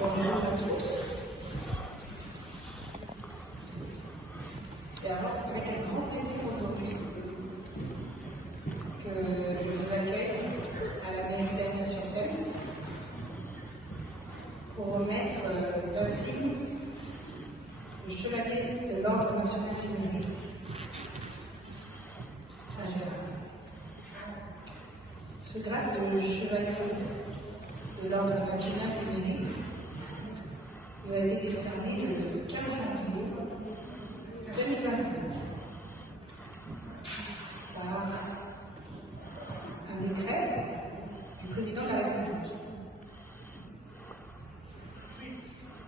Bonjour à tous. C'est avec un grand plaisir aujourd'hui que je vous accueille à la mairie d'Agnes-sur-Seine pour remettre l'insigne de chevalier de l'Ordre national du mérite à Gérard. Ce grade de chevalier de l'Ordre national du mérite vous a été décerné le 15 janvier 2025 par un décret du président de la République.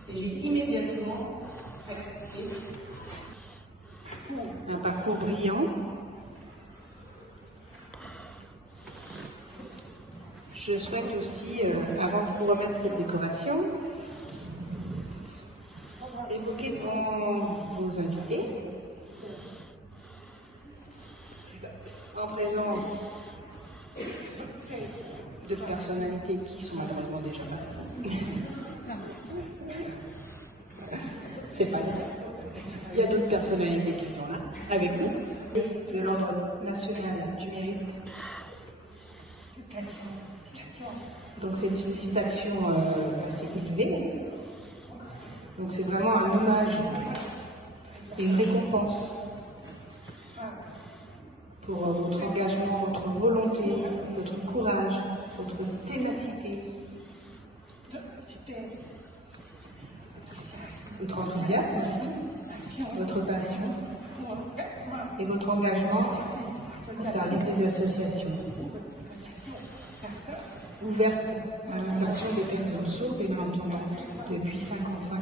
Et j'ai immédiatement accepté un parcours brillant. Je souhaite aussi, avant de vous remettre cette décoration, évoquer devant vos invités, en présence de personnalités qui sont malheureusement déjà là. C'est pas vrai. Il y a d'autres personnalités qui sont là, avec nous, de l'Ordre national du mérite. Donc c'est une distinction assez élevée. Donc c'est vraiment un hommage et une récompense pour votre engagement, votre volonté, votre courage, votre ténacité, votre enthousiasme aussi, votre passion et votre engagement au service des associations ouvertes à l'insertion des personnes sourdes et non-entendantes depuis 55 ans.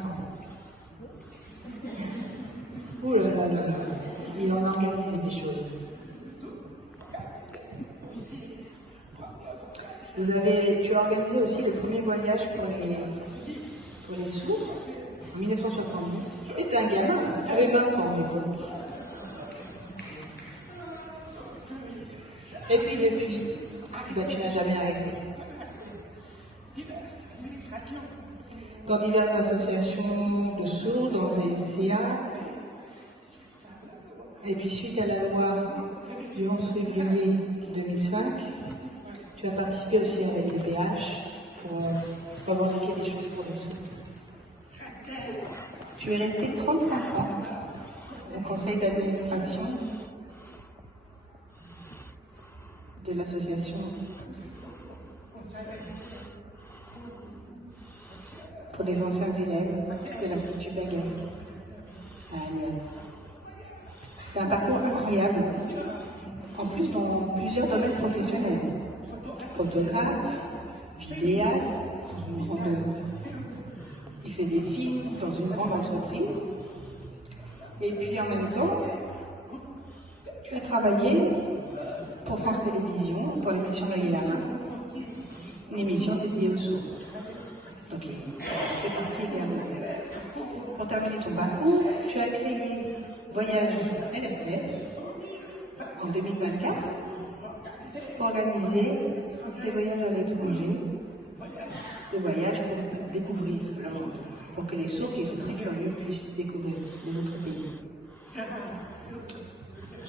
Ouh là là là là, il en a organisé des choses. Tu as organisé aussi le premier voyage pour les sourds en 1970. Tu étais un gamin, tu avais 20 ans à l'époque. Et puis depuis, tu n'as jamais arrêté. Dans diverses associations de sourds, dans des CA. Et puis suite à la loi du 11 février 2005, tu as participé aussi à la TDH pour revendiquer des choses pour les sourds. Tu es resté 35 ans au conseil d'administration de l'association pour les anciens élèves de l'Institut Bailly à Amiens. C'est un parcours incroyable, en plus dans plusieurs domaines professionnels. Photographe, vidéaste, il fait des films dans une grande entreprise. Et puis en même temps, tu as travaillé pour France Télévisions, pour l'émission Magellan, une émission dédiée aux sourds. Donc, tu fais partie également. Pour terminer ton parcours, tu as créé Voyage LSF en 2024 pour organiser des voyages à l'étranger, des voyages pour découvrir le monde, pour que les sourds qui sont très curieux puissent découvrir les autres pays.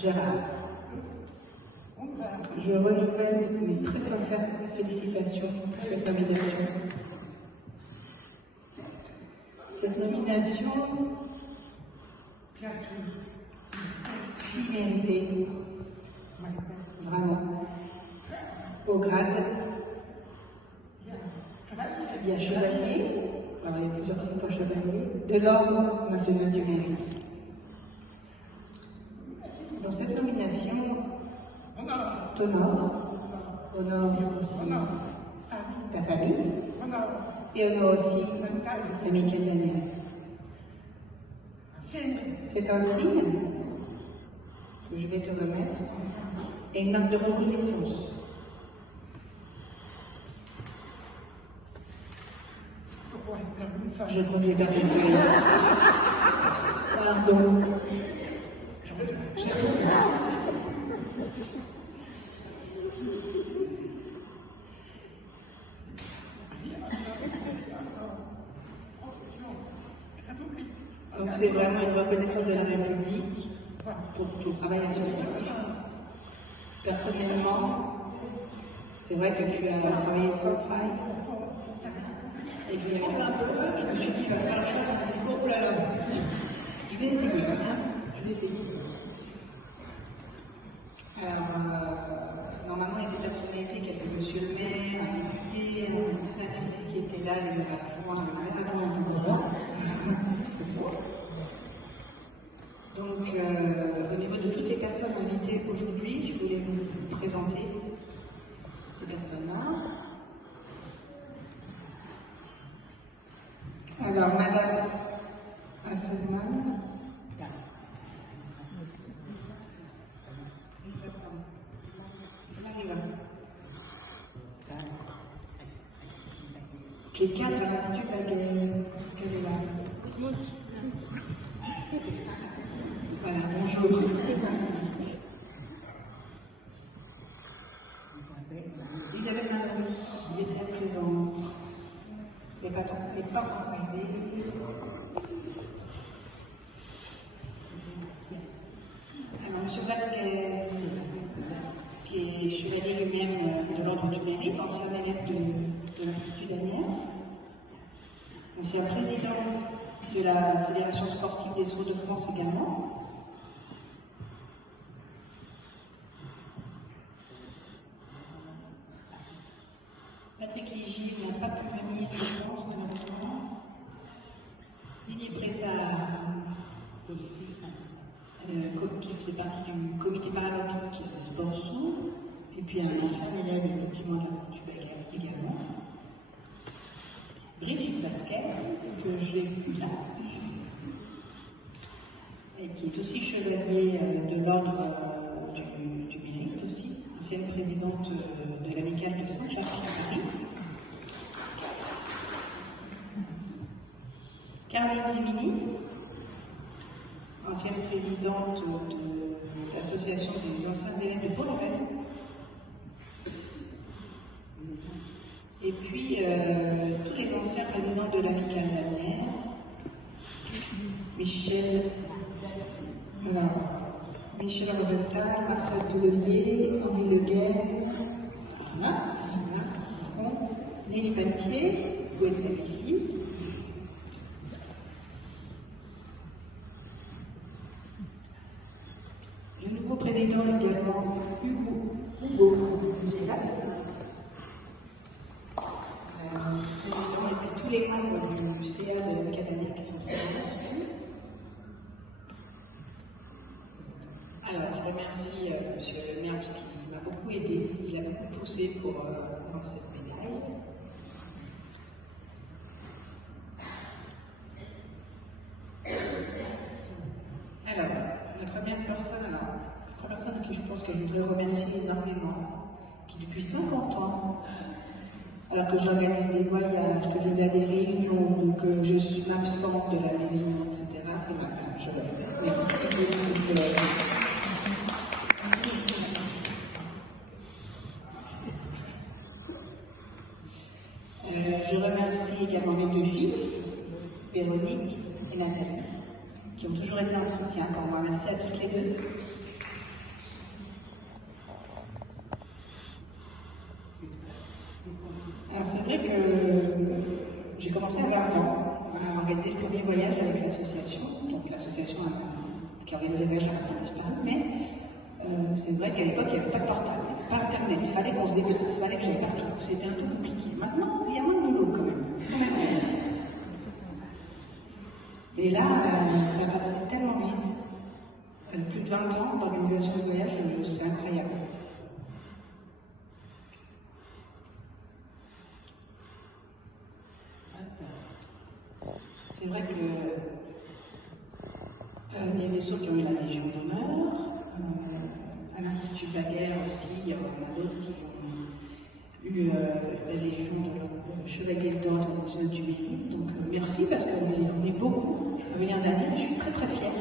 Gérard, je renouvelle mes très sincères félicitations pour cette nomination. Cette nomination si méritée, vraiment, au grade. Il y a chevalier, alors il y a plusieurs titres chevalier, de l'Ordre national du mérite. Dans cette nomination, honore aussi ta famille et honore aussi Michael Daniel. C'est un signe que je vais te remettre et une marque de reconnaissance. Je crois que j'ai perdu une feuille. Pardon. J'ai tout perdu. c'est vraiment une reconnaissance de la République pour ton travail associatif. Personnellement, c'est vrai que tu as travaillé sans faille. Et je me suis dit, il va falloir que je fasse un discours. Oh là là, je vais essayer. Je vais essayer. Alors, normalement, il y a des personnalités qui avaient monsieur le maire, un député, une sénatrice qui était là, les adjoints, Donc, au niveau de toutes les personnes invitées aujourd'hui, je voulais vous présenter ces personnes-là. Alors, Madame Hasselman, qui est cadre à l'Institut Baguette. Est-ce qu'elle est là? Voilà, bonjour. Isabelle Marie, qui était présente. Les patrons n'est pas encore arrivé. Alors, M. Vasquez, qui est chevalier lui-même de l'Ordre du Mérite, ancien élève de l'Institut Daniel, ancien président de la Fédération sportive des Sauts de France également. Patrick Ligier n'a pas pu venir, je pense, malheureusement. Didier Pressard, qui faisait partie du comité paralympique des sports sourds, et puis un ancien élève effectivement de l'Institut Baguette également. Brigitte Vasquez, que j'ai vue là, et qui est aussi chevalier de l'Ordre du Mérite aussi, ancienne présidente de l'Amicale de Saint-Jacques à Paris. Caroline Zimini, ancienne présidente de l'association des anciens élèves de Pologne. Et puis, tous les anciens présidents de l'Amicale Daniel, Michel Rosenthal, Marcel Delevier, Henri Leguet, Nelly Pelletier, vous êtes ici. Le nouveau président également, Hugo Zéla. Et puis tous les membres du CA de l'Amicale Daniel qui sont présents aussi. Alors, je remercie monsieur le maire parce qu'il m'a beaucoup aidé, il a beaucoup poussé pour avoir cette médaille. Alors, la première personne à qui je pense que je voudrais remercier énormément, qui depuis 50 ans, alors que j'organise des voyages, que je vais à des réunions, que je suis absente de la maison, etc., c'est ma table. Je la remercie beaucoup. Je remercie également mes deux filles, Véronique et Nathalie, qui ont toujours été un soutien pour moi. Merci à toutes les deux. Alors c'est vrai que j'ai commencé à 20 ans à organiser le premier voyage avec l'association, donc l'association qui organisait le voyage à disparu, mais c'est vrai qu'à l'époque il n'y avait pas de portable, il n'y avait pas internet, il fallait qu'on se déplace, il fallait que j'aille partout, c'était un peu compliqué. Maintenant il y a moins de boulot quand même, Et là, ça passe tellement vite, plus de 20 ans d'organisation de voyage, c'est incroyable. C'est vrai que il y a des sauts qui ont eu la Légion d'honneur, à l'Institut Baguette aussi, il y en a d'autres qui ont eu la Légion de Chevalier d'Ordre national du Mérite. Donc merci parce qu'on est beaucoup à venir d'année, je suis très très fière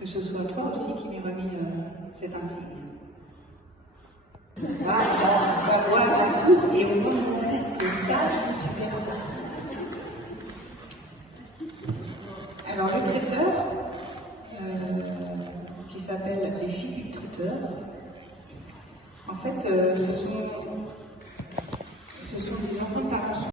que ce soit toi aussi qui m'ait remis cet insigne. Voilà, on va voir la cour et on va montrer que ça, c'est super. Alors le traité s'appelle Les filles du traiteur. En fait, ce sont des enfants de parents